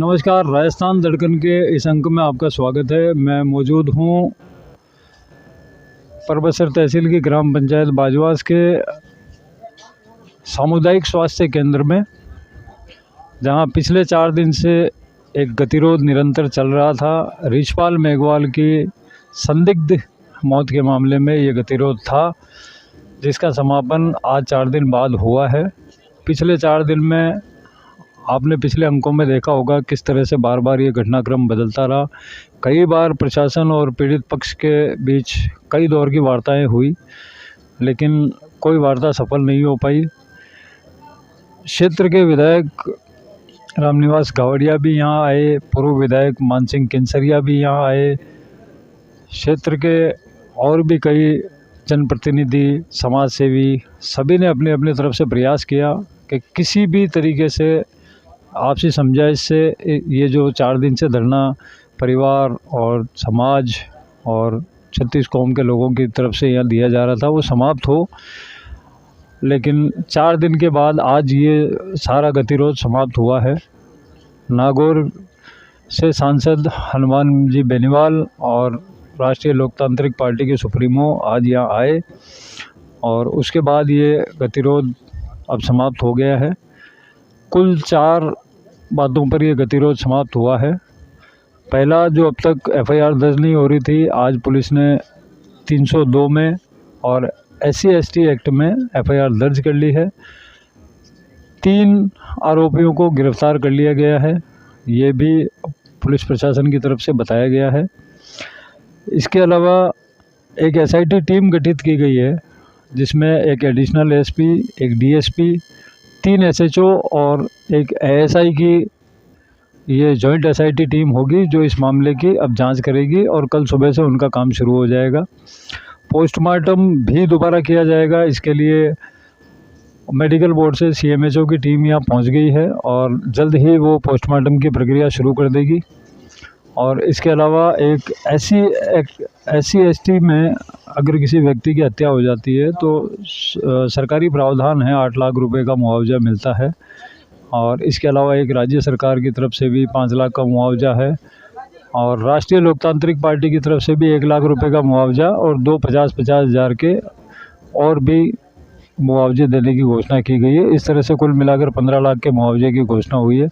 नमस्कार, राजस्थान दड़कन के इस अंक में आपका स्वागत है। मैं मौजूद हूँ परबसर तहसील की ग्राम पंचायत बाजवास के सामुदायिक स्वास्थ्य केंद्र में, जहाँ पिछले 4 दिन से एक गतिरोध निरंतर चल रहा था। रिछपाल मेघवाल की संदिग्ध मौत के मामले में ये गतिरोध था, जिसका समापन आज 4 दिन बाद हुआ है। पिछले 4 दिन में आपने पिछले अंकों में देखा होगा किस तरह से बार बार ये घटनाक्रम बदलता रहा। कई बार प्रशासन और पीड़ित पक्ष के बीच कई दौर की वार्ताएं हुई, लेकिन कोई वार्ता सफल नहीं हो पाई। क्षेत्र के विधायक रामनिवास गावड़िया भी यहाँ आए, पूर्व विधायक मानसिंह किंसरिया भी यहाँ आए, क्षेत्र के और भी कई जनप्रतिनिधि, समाज सेवी, सभी ने अपने अपने तरफ से प्रयास किया कि किसी भी तरीके से आपसी समझाइश से ये जो 4 दिन से धरना परिवार और समाज और 36 कौम के लोगों की तरफ से यहाँ दिया जा रहा था, वो समाप्त हो। लेकिन 4 दिन के बाद आज ये सारा गतिरोध समाप्त हुआ है। नागौर से सांसद हनुमान जी बेनीवाल और राष्ट्रीय लोकतांत्रिक पार्टी के सुप्रीमो आज यहाँ आए और उसके बाद ये गतिरोध अब समाप्त हो गया है। कुल 4 बातों पर यह गतिरोध समाप्त हुआ है। पहला, जो अब तक एफआईआर दर्ज नहीं हो रही थी, आज पुलिस ने 302 में और SC/ST एक्ट में एफआईआर दर्ज कर ली है। 3 आरोपियों को गिरफ्तार कर लिया गया है, ये भी पुलिस प्रशासन की तरफ से बताया गया है। इसके अलावा एक SIT टीम गठित की गई है, जिसमें एक एडिशनल SP, एक DSP, 3 SHO और एक ASI की ये जॉइंट SIT टीम होगी, जो इस मामले की अब जांच करेगी और कल सुबह से उनका काम शुरू हो जाएगा। पोस्टमार्टम भी दोबारा किया जाएगा। इसके लिए मेडिकल बोर्ड से CMHO की टीम यहाँ पहुँच गई है और जल्द ही वो पोस्टमार्टम की प्रक्रिया शुरू कर देगी। और इसके अलावा एक SC/ST में अगर किसी व्यक्ति की हत्या हो जाती है तो सरकारी प्रावधान है, 8 लाख रुपए का मुआवजा मिलता है। और इसके अलावा एक राज्य सरकार की तरफ से भी 5 लाख का मुआवजा है और राष्ट्रीय लोकतांत्रिक पार्टी की तरफ से भी 1 लाख रुपए का मुआवजा और 2 50-50 हज़ार के और भी मुआवजे देने की घोषणा की गई है। इस तरह से कुल मिलाकर 15 लाख के मुआवजे की घोषणा हुई है।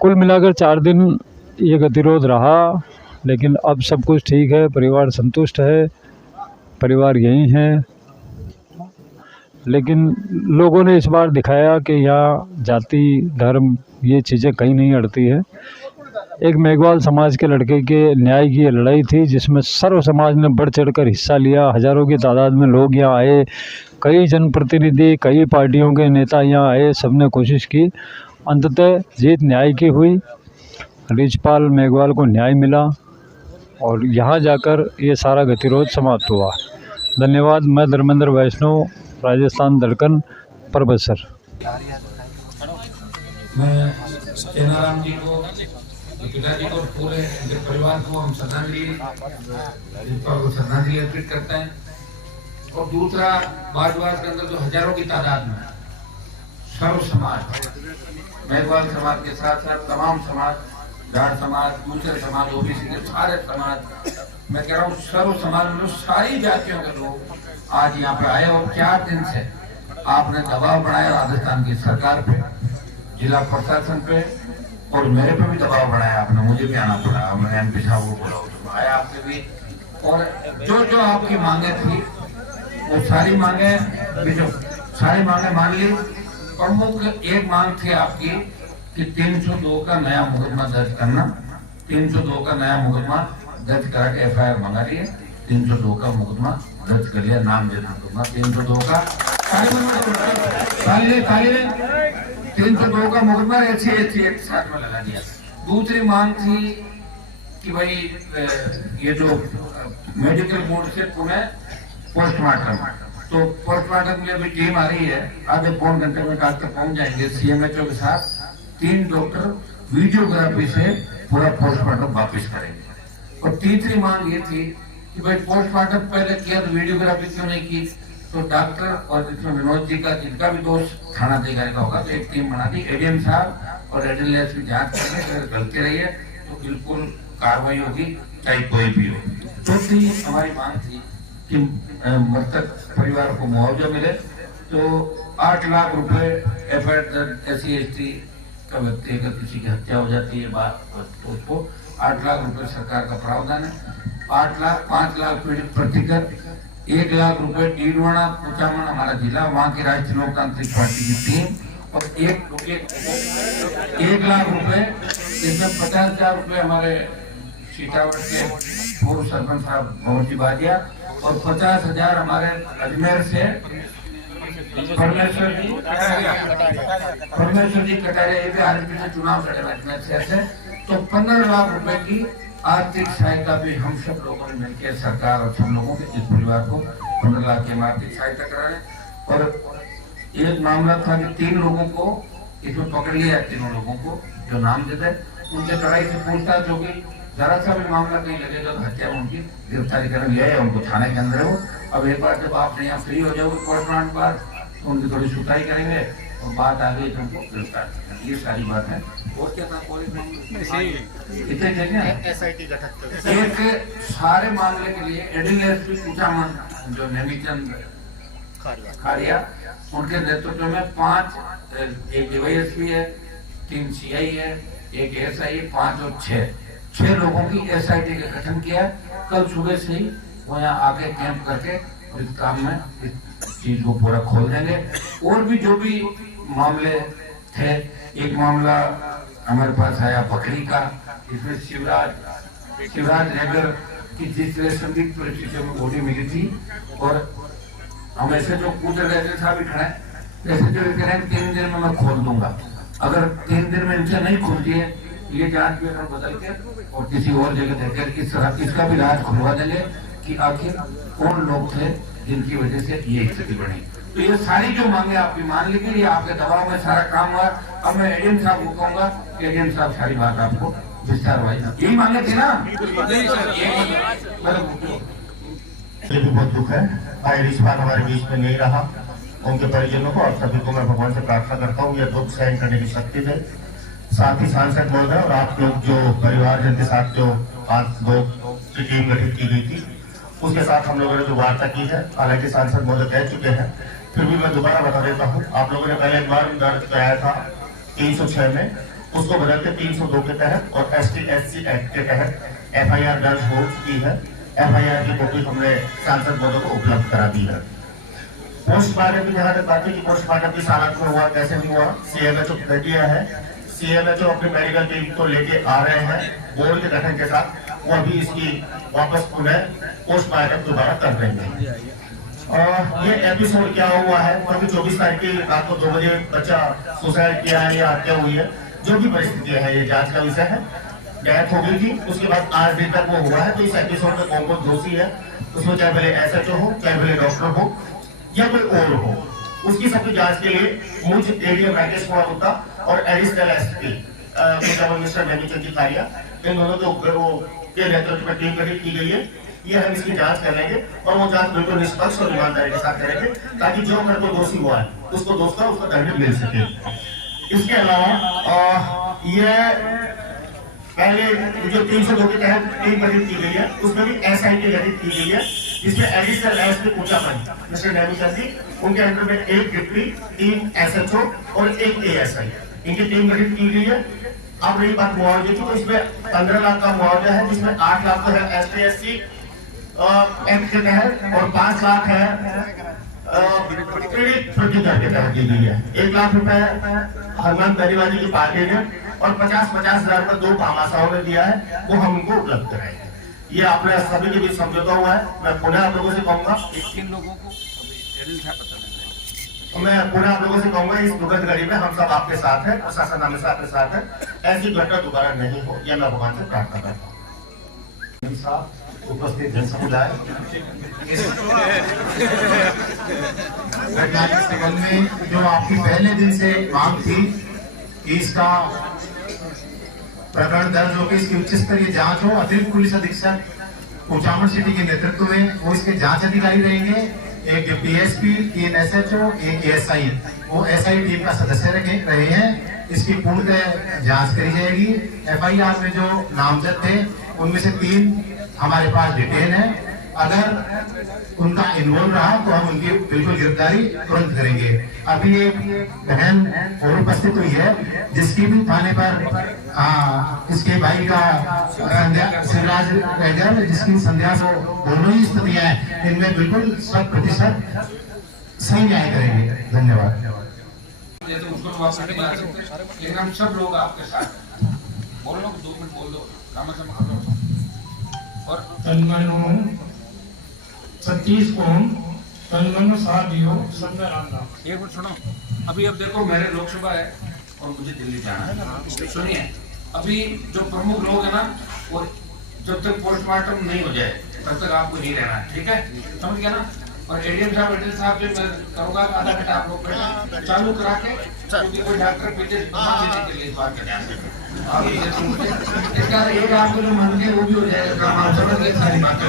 कुल मिलाकर 4 दिन ये गतिरोध रहा, लेकिन अब सब कुछ ठीक है, परिवार संतुष्ट है, परिवार यहीं है। लेकिन लोगों ने इस बार दिखाया कि यहाँ जाति धर्म ये चीज़ें कहीं नहीं अड़ती है। एक मेघवाल समाज के लड़के के न्याय की लड़ाई थी, जिसमें सर्व समाज ने बढ़ चढ़कर हिस्सा लिया। हज़ारों की तादाद में लोग यहाँ आए, कई जनप्रतिनिधि, कई पार्टियों के नेता यहाँ आए, सबने कोशिश की। अंततः जीत न्याय की हुई, रिछपाल मेघवाल को न्याय मिला और यहाँ जाकर ये सारा गतिरोध समाप्त हुआ। धन्यवाद। मैं धर्मेंद्र वैष्णव, राजस्थान दड़कन, परबसर। मैं चेनाराम जी को, पिताजी को, पूरे उनके परिवार को हम श्रद्धांजलि अर्पित करते हैं। और दूसरा, बाजवास के अंदर जो हजारों की तादाद में सर्व समाज, मेघवाल समाज के साथ साथ तमाम समाज, जाट समाज, दूसरे समाज, OBC के सारे समाज, मैं कह रहा हूँ सर्व समाज में सारी जातियों के लोग आज यहाँ पे आए। और 4 दिन से आपने दबाव बनाया राजस्थान की सरकार पे, जिला प्रशासन पे और मेरे पे भी दबाव बनाया आपने, मुझे भी आना पड़ा। मैंने MP साहब को बोला तो आया आपके भी, और जो जो आपकी मांगे थी वो सारी मांगे मान ली। प्रमुख एक मांग थी आपकी कि 302 का नया मुकदमा दर्ज करना। 302 का नया मुकदमा दर्ज करा के FIR मंगा लिए, 302 का मुकदमा दर्ज कर लिया, नाम दे मुकदमा 302 का 302 का मुकदमा SC/ST एक्ट साथ में लगा दिया। दूसरी मांग थी कि भाई ये जो मेडिकल बोर्ड से पुणे पोस्टमार्टम, तो पोस्टमार्टम के लिए भी टीम आ रही है, आधे पौन घंटे में डॉक्टर पहुंच जाएंगे CMHO के साथ। 3 डॉक्टर वीडियोग्राफी से पूरा पोस्टमार्टम वापस करेंगे। और तीसरी मांग ये थी कि भाई पोस्टमार्टम पहले किया तो वीडियोग्राफी क्यों नहीं की। तो डॉक्टर और इसमें विनोद जी का जिनका भी दोष थाना अधिकारी का होगा तो एक टीम बना दी, एडीएम साहब और एडीएस की जांच करके अगर गलती रही है तो बिल्कुल कार्रवाई होगी, चाहे कोई भी हो। दूसरी हमारी मांग थी कि मृतक परिवार को मुआवजा मिले। तो 8 लाख रुपए एफआईआर SC ST का व्यक्ति अगर किसी की हत्या हो जाती है बात तो उसको 8 लाख रुपए सरकार का प्रावधान है। 5 लाख पीड़ित प्रतिकर, 1 लाख रुपए डीडवाड़ा कुचामन हमारा जिला, वहाँ की राष्ट्रीय लोकतांत्रिक पार्टी की टीम और 1 लाख रुपए जिसमें 50,000 रुपए हमारे सीतावट के पूर्व सरपंच साहब मोहन जी बाजिया और 50,000 हमारे अजमेर से परमेश्वर जी कटारिया, ये भी आरपी से चुनाव लड़े अजमेर शहर से। तो 15 लाख रुपए की आर्थिक सहायता भी हम सब लोगों ने मिलकर सरकार और सब लोगों के इस परिवार को 15 लाख की आर्थिक सहायता कराए। और एक मामला था कि 3 लोगों को इसमें पकड़ लिया, 3 लोगों को जो नाम देते उनके कड़ाई से पूछताछ होगी, जरा सा भी मामला कहीं लगेगा तो हत्या में उनकी गिरफ्तारी कर लिया है, उनको थाने के अंदर हो। अब एक बार जब आप यहाँ फ्री हो जाओगे पोस्टमार्टम बाद तो उनकी थोड़ी सुताई करेंगे और बात आ गई तो उनको गिरफ्तार करेंगे। ये सारी बात है। और क्या था इतने एक सारे मामले के लिए एडीएसपी कुचामन जो नेमीचंद खारिया उनके नेतृत्व में 5 एक डीवाईएसपी है, 3 CI है, एक SI, 5 और 6 लोगों की SIT का गठन किया है। कल सुबह से ही वो यहाँ आके कैंप करके और इस काम में इस चीज को पूरा खोल देंगे। और भी जो भी मामले थे, एक मामला हमारे पास आया बकरी का, इसमें शिवराज नगर की जिस तरह संदिग्ध परिस्थितियों में बॉडी मिली थी और हम ऐसे जो पूछ रहे थे साहब खड़े ऐसे जो कह रहे हैं 3 दिन में मैं खोल दूंगा। अगर 3 दिन में इनसे नहीं खुलती है ये जांच पेपर बदल के और किसी और जगह देकर इस तरह इसका भी राज खुलवा देंगे कि आखिर कौन लोग थे जिनकी वजह से ये स्थिति बनी। तो ये सारी जो मांगे आपकी मान लीजिए, ये आपके दबाव में सारा काम हुआ। अब मैं एडीएम साहब को कहूंगा कि एडीएम साहब सारी बात आपको विस्तार वाई यही मांगे थी ना। ये भी बहुत दुख है, भाई इस बार हमारे बीच में नहीं रहा। उनके परिजनों को और सभी को मैं भगवान से प्रार्थना करता हूँ ये दुख सहन करने की शक्ति दे। साथ ही सांसद महोदय और आप लोग जो परिवारजन के साथ जो 5 लोग की टीम गठित की गई थी उसके साथ हम लोगों ने जो वार्ता की है, हालांकि सांसद महोदय कह चुके हैं, फिर भी मैं दोबारा बता देता हूँ। आप लोगों ने पहले एक बार दर्ज कराया था 306 में, उसको बदल के 302 के तहत और ST SC एक्ट के तहत FIR दर्ज हो चुकी है। FIR की कॉपी हमने सांसद महोदय को उपलब्ध करा दी है। पोस्टमार्टम की जहाँ तक बात है कि पोस्टमार्टम किस हालत में हुआ, कैसे नहीं हुआ, CMHO कह दिया है। CMHO अपनी मेडिकल टीम को लेके आ रहे हैं बोर्ड के गठन के साथ, वो अभी इसकी वापस पुनः पोस्टमार्टम दोबारा कर देंगे। ये एपिसोड क्या हुआ है, क्योंकि 24 तारीख की रात को 2 बजे बच्चा सुसाइड किया है या हत्या हुई है, जो भी परिस्थिति है ये जांच का विषय है। डेथ हो गई थी, उसके बाद आज दिन तक वो हुआ है। तो इस एपिसोड में कौन कौन दोषी है, उसमें चाहे भले SHO हो, चाहे भले डॉक्टर हो या कोई और हो, उसकी सबकी जांच के लिए मुझ ADM राकेश कुमार गुप्ता और एडिशनल SP मिस्टर नेमीचंद खारिया, इन दोनों के नेतृत्व में टीम गठित की गई है। ये हम इसकी जांच कर लेंगे और वो जांच बिल्कुल निष्पक्ष और ईमानदारी के साथ करेंगे ताकि जो अगर कोई दोषी हुआ है उसको दोष का उसका दंड मिल सके। इसके अलावा ये पहले जो 302 के तहत टीम गठित की गई है उसमें भी SIT गठित की गई है, जिसमें additional SP Kuchaman mister Nemichand ji, उनके अंडर में 1 डिप्टी, 3 SHO और 1 ASI इनकी टीम गठित की गई है। अब रही बात मुआवजे की, तो इसमें 15 लाख का मुआवजा है, जिसमें 8 लाख तो है ST SC एक्ट के तहत और 5 लाख है पीड़ित प्रतिकर के तहत दी गई है। 1 लाख रुपए हनुमान बेनीवाल की पार्टी ने और 50-50 हजार रुपए 2 भामाशाहों ने दिया है, वो हम उनको उपलब्ध कराएंगे। ये आपने सभी के बीच समझौता हुआ है। मैं पुनः आप लोगों से कहूंगा, 3 लोगों को मैं पुनः आप लोगों से कहूंगा इस दुखद घड़ी में हम सब आपके साथ हैं, प्रशासन हमेशा आपके साथ है। ऐसी घटना दोबारा नहीं हो, यह मैं भगवान से प्रार्थना करता हूँ। उपस्थित जन समुदाय, इस घटना के संबंध में जो आपकी पहले दिन से मांग थी कि इसका प्रकरण दर्ज होकर इसकी उच्च स्तरीय जांच हो। अतिरिक्त पुलिस अधीक्षक कुचामन सिटी के नेतृत्व में वो इसके जांच अधिकारी रहेंगे, एक पीएसपी, 3 एसएचओ, एक एएसआई, वो एसआई टीम का सदस्य रहे हैं। इसकी पूर्णतः जांच करी जाएगी। एफआईआर में जो नामजद थे उनमें से 3 हमारे पास डिटेन है। अगर उनका इन्वॉल्व रहा तो हम उनकी बिल्कुल गिरफ्तारी तुरंत करेंगे। अभी एक बहन और उपस्थित हुई है जिसकी भी थाने पर इसके भाई का शिवराज रैगर, जिसकी संध्या को दोनों ही स्थितियां हैं, इनमें बिल्कुल 100% सही न्याय करेंगे। धन्यवाद। तो उसको तो वापस नहीं ला सकते, लेकिन हम सब लोग आपके साथ हैं। बोल लो 2 मिनट बोल दो, रामाचंद्र कर लो। और तन्मय सतीश ओम तन्मय साधियो संजय रामदास। एक मिनट सुनो, अभी अब देखो मेरे लोकसभा है और मुझे दिल्ली जाना है। सुनिए, अभी जो प्रमुख लोग हैं ना, वो जब तक पोस्टमार्टम नहीं हो जाए तब तक आपको नहीं रहना है, ठीक है? समझ गया ना? और एडीएम साहब जो मैं कहूँगा आधा घंटा आप लोग चालू करा के, क्योंकि कोई डॉक्टर पीछे देने के लिए इस बात का ध्यान रखें। इसका एक आपको जो मन के वो भी हो जाएगा, काम आप समझ गए सारी बातें।